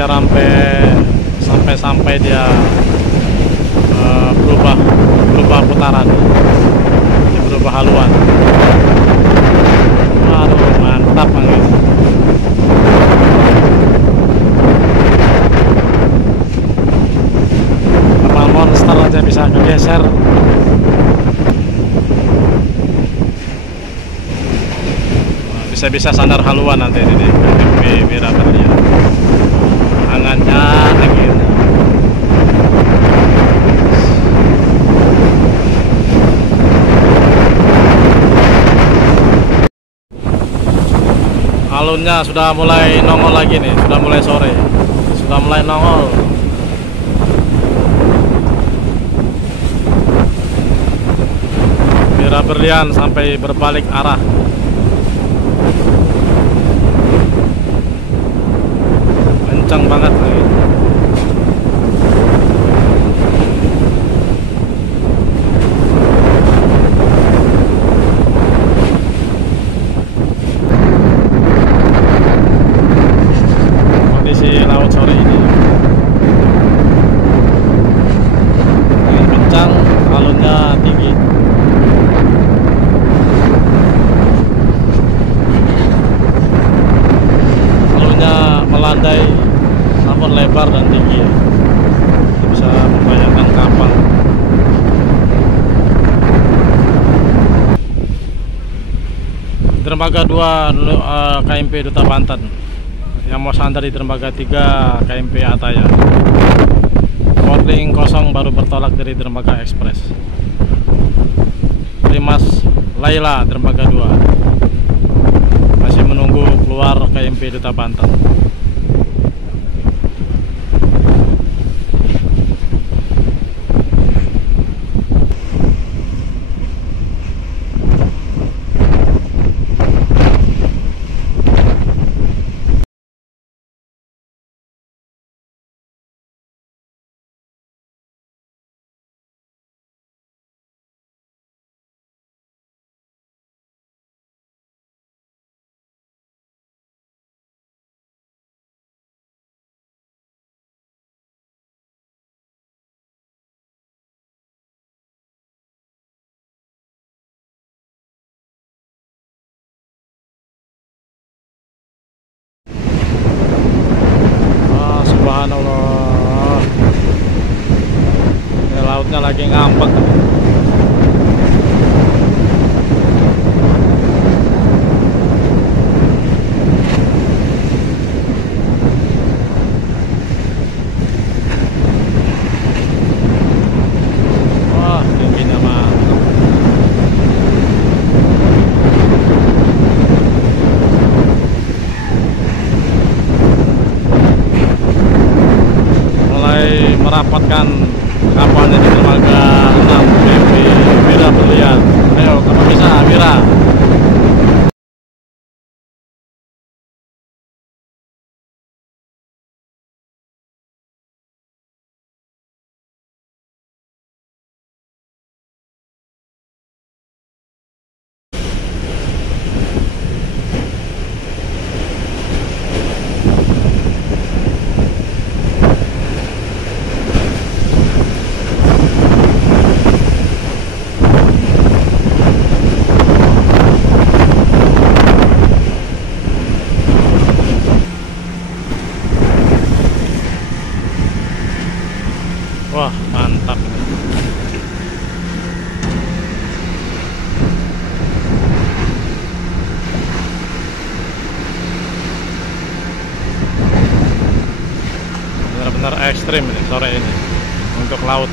biar sampai dia berubah putaran, dia berubah haluan. Waduh, mantap guys. Kapal monster aja bisa kegeser. Bisa-bisa sandar haluan nanti ini KMP Mira Berlian. Hangatnya angin. Alunnya sudah mulai nongol lagi nih, sudah mulai sore, sudah mulai nongol. Mira Berlian sampai berbalik arah. Kencang banget lagi. Kondisi laut sore ini angin kencang, alunnya tinggi. Alunnya melandai, namun lebar dan tinggi ya. Bisa membayangkan kapal. Dermaga 2 KMP Duta Banten. Yang mau sandar di dermaga 3 KMP Ataya. Boarding kosong baru bertolak dari dermaga Express. Primas Laila dermaga 2 masih menunggu keluar KMP Duta Banten. Subhanallah, ini lautnya lagi ngambek. Wah, tingginya mantap. Merapatkan kapalnya di dermaga 6 KMP Mira Berlian. Ayo, kamu bisa, Mira. Wah, mantap. Benar-benar ekstrim ini sore ini untuk laut.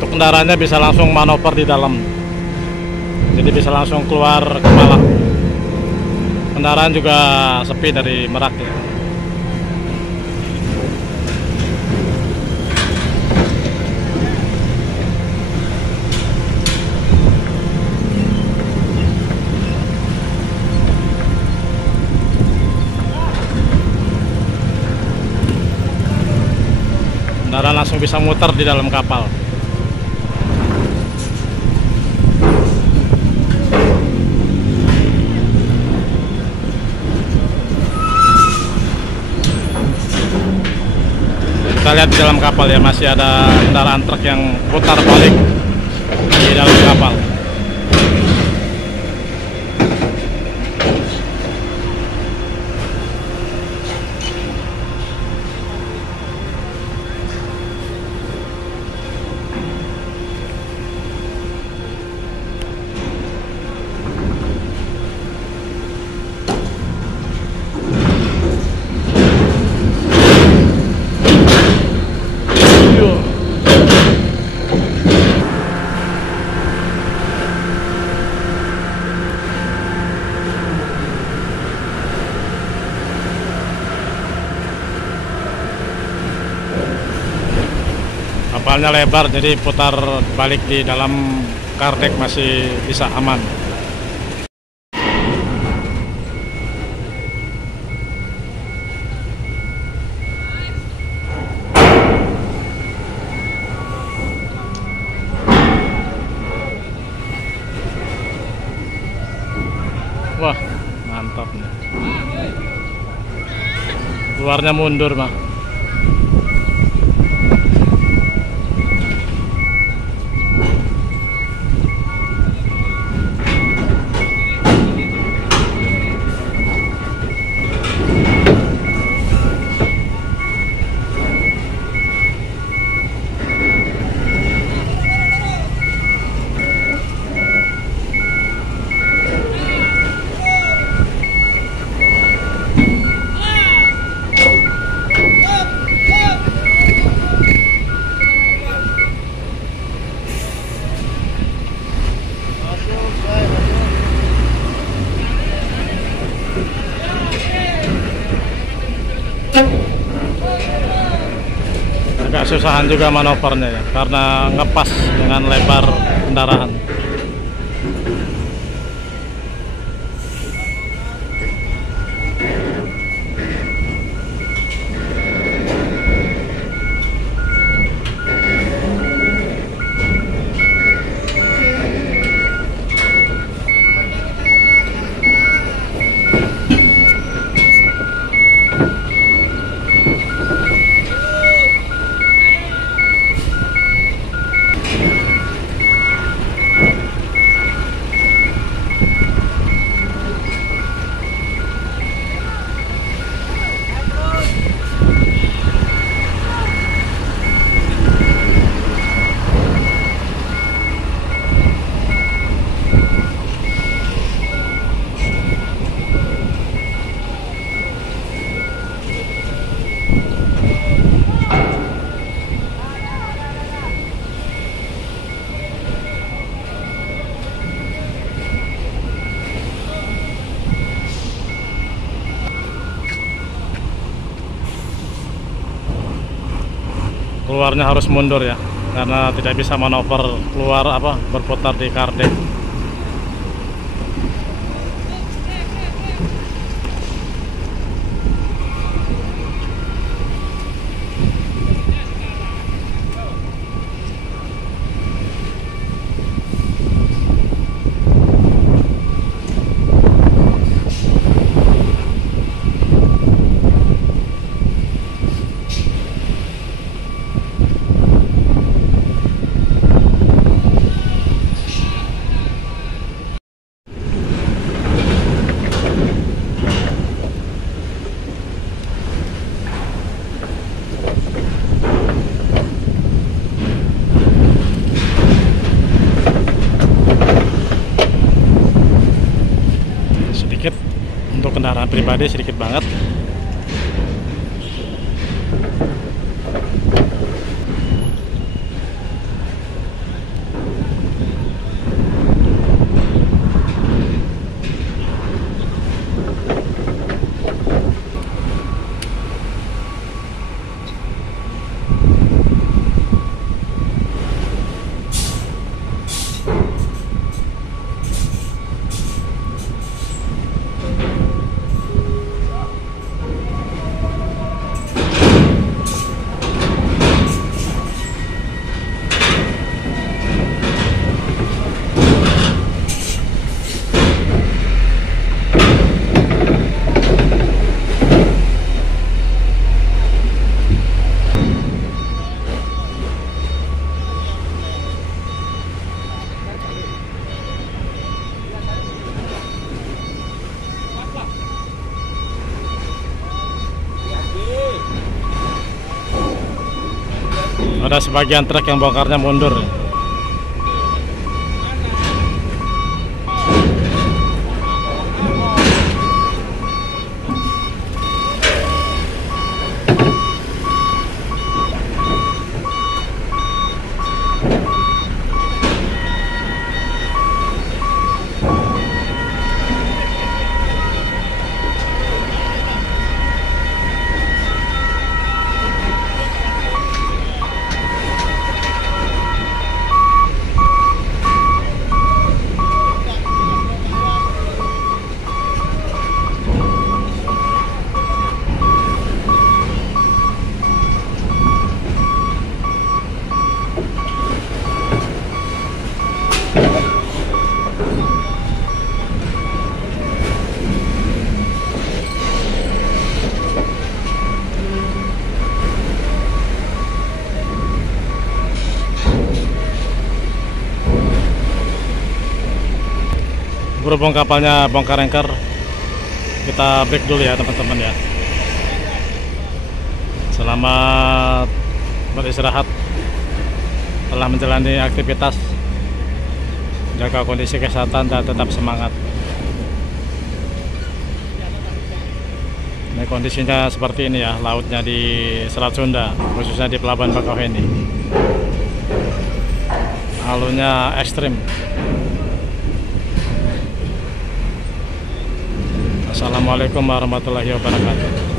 Untuk kendaraannya bisa langsung manuver di dalam, jadi bisa langsung keluar ke Malang. Kendaraan juga sepi dari Merak ya. Kendaraan langsung bisa muter di dalam kapal. Kita lihat di dalam kapal ya, masih ada kendaraan truk yang putar balik di dalam kapal. Kapalnya lebar, jadi putar balik di dalam kardek masih bisa aman. Wah, mantap nih. Luarnya mundur, Bang. Agak susahan juga manuvernya ya, karena ngepas dengan lebar kendaraan. Keluarnya harus mundur ya, karena tidak bisa manuver keluar berputar di kardek. Untuk kendaraan pribadi sedikit banget. Ada sebagian truk yang bongkarnya mundur. Berhubung kapalnya bongkar anchor, kita break dulu ya teman-teman ya. Selamat beristirahat, telah menjalani aktivitas, jaga kondisi kesehatan dan tetap semangat. Ini kondisinya seperti ini ya, lautnya di Selat Sunda, khususnya di Pelabuhan Bakauheni. Alurnya ekstrim. Assalamualaikum warahmatullahi wabarakatuh.